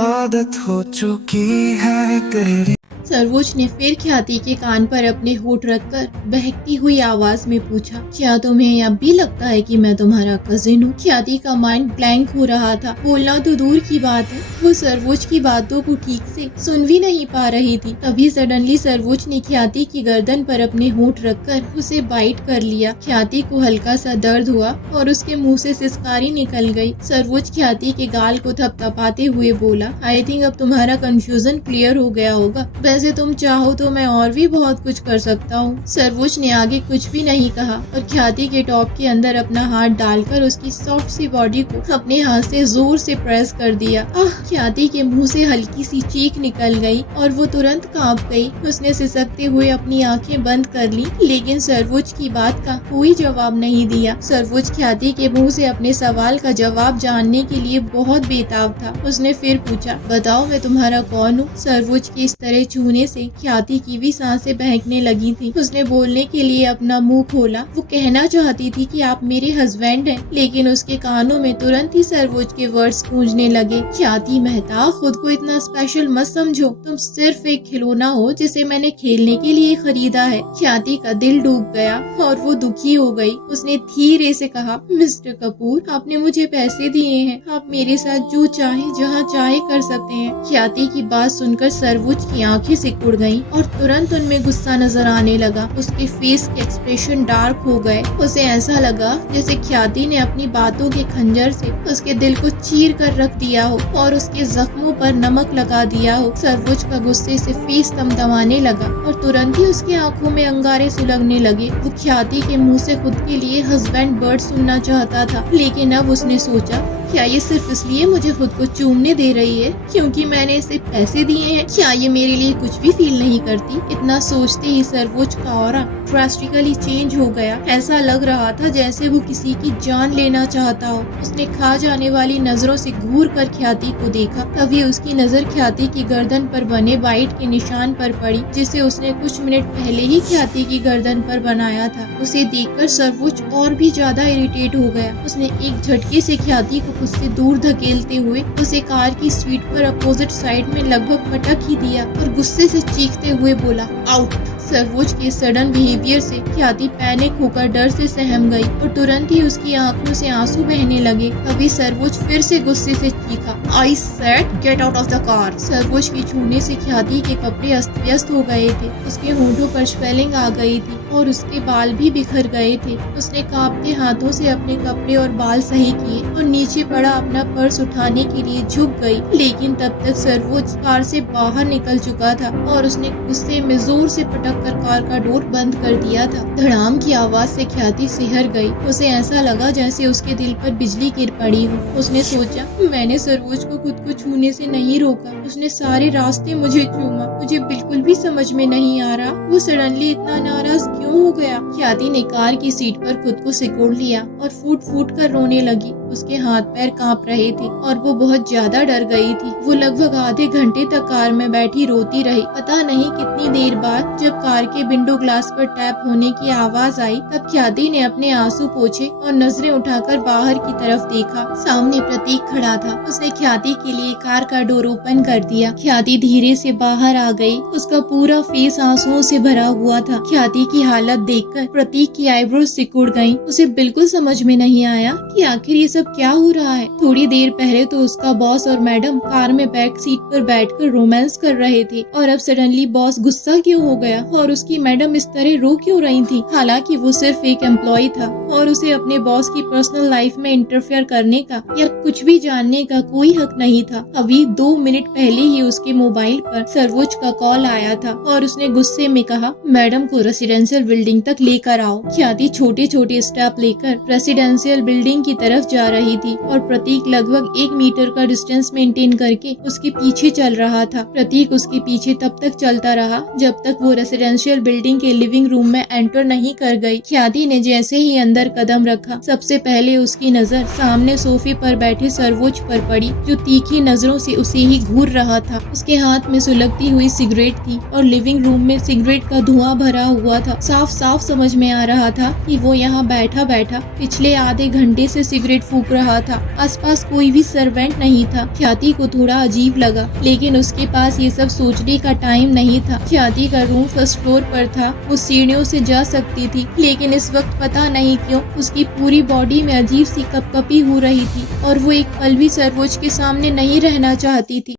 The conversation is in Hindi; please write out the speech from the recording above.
आदत हो चुकी है तेरी। सर्वोज ने फिर ख्याति के कान पर अपने होठ रखकर बहकती हुई आवाज में पूछा, क्या तुम्हें अब भी लगता है कि मैं तुम्हारा कजिन हूँ? ख्याति का माइंड ब्लैंक हो रहा था। बोलना तो दूर की बात है, वो सर्वोज की बातों को ठीक से सुन भी नहीं पा रही थी। तभी सडनली सर्वोज ने ख्याति की गर्दन पर अपने होठ रखकर उसे बाइट कर लिया। ख्याति को हल्का सा दर्द हुआ और उसके मुंह से सिसकारी निकल गई। सर्वोज ख्याति के गाल को थपथपाते हुए बोला, आई थिंक अब तुम्हारा कंफ्यूजन क्लियर हो गया होगा। वैसे तुम चाहो तो मैं और भी बहुत कुछ कर सकता हूँ। सर्वोज ने आगे कुछ भी नहीं कहा और ख्याति के टॉप के अंदर अपना हाथ डालकर उसकी सॉफ्ट सी बॉडी को अपने हाथ से जोर से प्रेस कर दिया। ख्याति के मुंह से हल्की सी चीख निकल गई और वो तुरंत कांप गई। उसने सिसकते हुए अपनी आंखें बंद कर ली, लेकिन सर्वोज की बात का कोई जवाब नहीं दिया। सर्वोज ख्याति के मुंह से अपने सवाल का जवाब जानने के लिए बहुत बेताब था। उसने फिर पूछा, बताओ मैं तुम्हारा कौन हूँ? सर्वोज के इस तरह छूने से ख्याति की भी सांसें बहकने लगी थी। उसने बोलने के लिए अपना मुंह खोला। वो कहना चाहती थी कि आप मेरे हस्बैंड हैं, लेकिन उसके कानों में तुरंत ही सर्वोज के वर्ड्स गूंजने लगे। ख्याति मेहता, खुद को इतना स्पेशल मत समझो। तुम सिर्फ एक खिलौना हो जिसे मैंने खेलने के लिए खरीदा है। ख्याति का दिल डूब गया और वो दुखी हो गई। उसने धीरे से कहा, मिस्टर कपूर, आपने मुझे पैसे दिए हैं, आप मेरे साथ जो चाहे जहाँ चाहे कर सकते हैं। ख्याति की बात सुनकर सर्वोज की आंखें सिकुड़ गईं और तुरंत उनमें गुस्सा नजर आने लगा। उसके फेस के एक्सप्रेशन डार्क हो गए। उसे ऐसा लगा जैसे ख्याति ने अपनी बातों के खंजर से उसके दिल को चीर कर रख दिया हो और उसके जख्मों पर नमक लगा दिया हो। सर्वोज का गुस्से से फेस तमतमाने लगा और तुरंत ही उसकी आंखों में अंगारे सुलगने लगे। वो ख्याति के मुंह से खुद के लिए हस्बैंड वर्ड सुनना चाहता था, लेकिन अब उसने सोचा, क्या ये सिर्फ इसलिए मुझे खुद को चूमने दे रही है क्योंकि मैंने इसे पैसे दिए हैं? क्या ये मेरे लिए कुछ भी फील नहीं करती? इतना सोचते ही सर्वोज का ऑरा ड्रास्टिकली चेंज हो गया। ऐसा लग रहा था जैसे वो किसी की जान लेना चाहता हो। उसने खा जाने वाली नजरों से घूर कर ख्याति को देखा। तभी उसकी नजर ख्याति की गर्दन पर बने बाइट के निशान पर पड़ी, जिसे उसने कुछ मिनट पहले ही ख्याति की गर्दन पर बनाया था। उसे देखकर सर्वोज और भी ज्यादा इरिटेट हो गया। उसने एक झटके से ख्याति को उससे दूर धकेलते हुए उसे कार की सीट पर अपोजिट साइड में लगभग पटक ही दिया और गुस्से से चीखते हुए बोला, आउट। सर्वोज के सडन बिहेवियर से ख्याति पैनिक होकर डर से सहम गई और तुरंत ही उसकी आंखों से आंसू बहने लगे। तभी सर्वोज फिर से गुस्से से चीखा, I said get out of the car. सर्वोज के छूने से ख्याति के कपड़े अस्त व्यस्त हो गए थे। उसके होंठों पर स्वेलिंग आ गई थी और उसके बाल भी बिखर गए थे। उसने कांपते हाथों से अपने कपड़े और बाल सही किए और नीचे पड़ा अपना पर्स उठाने के लिए झुक गई, लेकिन तब तक सर्वोज कार से बाहर निकल चुका था और उसने गुस्से में जोर से पटक कर कार का डोर बंद कर दिया था। धड़ाम की आवाज से ख्याति सिहर गई। उसे ऐसा लगा जैसे उसके दिल पर बिजली गिर पड़ी हो। उसने सोचा, मैंने सर्वोज को खुद को छूने से नहीं रोका, उसने सारे रास्ते मुझे चूमा। मुझे बिल्कुल भी समझ में नहीं आ रहा वो सडनली इतना नाराज क्यों हो गया। ख्याति ने कार की सीट पर खुद को सिकोड़ लिया और फूट फूट कर रोने लगी। उसके हाथ पैर कांप रहे थे और वो बहुत ज्यादा डर गई थी। वो लगभग आधे घंटे तक कार में बैठी रोती रही। पता नहीं कितनी देर बाद जब कार के विंडो ग्लास पर टैप होने की आवाज आई, तब ख्याति ने अपने आंसू पोंछे और नजरें उठाकर बाहर की तरफ देखा। सामने प्रतीक खड़ा था। उसने ख्याति के लिए कार का डोर ओपन कर दिया। ख्याति धीरे से बाहर आ गई। उसका पूरा फेस आंसुओं से भरा हुआ था। ख्याति की हालत देखकर प्रतीक की आईब्रोज सिकुड़ गईं। उसे बिल्कुल समझ में नहीं आया कि आखिर ये सब क्या हो रहा है। थोड़ी देर पहले तो उसका बॉस और मैडम कार में बैक सीट पर बैठकर रोमांस कर रहे थे और अब सडनली बॉस गुस्सा क्यों हो गया और उसकी मैडम इस तरह रो क्यों रही थी। हालांकि वो सिर्फ एक एम्प्लॉय था और उसे अपने बॉस की पर्सनल लाइफ में इंटरफेयर करने का या कुछ भी जानने का कोई हक नहीं था। अभी 2 मिनट पहले ही उसके मोबाइल पर सर्वोज का कॉल आया था और उसने गुस्से में कहा, मैडम को रेसिडेंशियल बिल्डिंग तक लेकर आओ। ख्याति छोटे छोटे स्टेप लेकर रेसिडेंशियल बिल्डिंग की तरफ जा रही थी और प्रतीक लगभग 1 मीटर का डिस्टेंस मेंटेन करके उसके पीछे चल रहा था। प्रतीक उसके पीछे तब तक चलता रहा जब तक वो रेसिडेंशियल बिल्डिंग के लिविंग रूम में एंटर नहीं कर गई। ख्याति ने जैसे ही अंदर कदम रखा, सबसे पहले उसकी नजर सामने सोफे पर बैठे सर्वोज पर पड़ी, जो तीखी नजरों से उसे ही घूर रहा था। उसके हाथ में सुलगती हुई सिगरेट थी और लिविंग रूम में सिगरेट का धुआं भरा हुआ था। साफ साफ समझ में आ रहा था कि वो यहाँ बैठा बैठा पिछले आधे घंटे से सिगरेट फूक फूक रहा था। आसपास कोई भी सर्वेंट नहीं था। ख्याति को थोड़ा अजीब लगा, लेकिन उसके पास ये सब सोचने का टाइम नहीं था। ख्याति का रूम फर्स्ट फ्लोर पर था। वो सीढ़ियों से जा सकती थी, लेकिन इस वक्त पता नहीं क्यों उसकी पूरी बॉडी में अजीब सी कपकपी हो रही थी और वो एक पल भी सर्वोच्च के सामने नहीं रहना चाहती थी।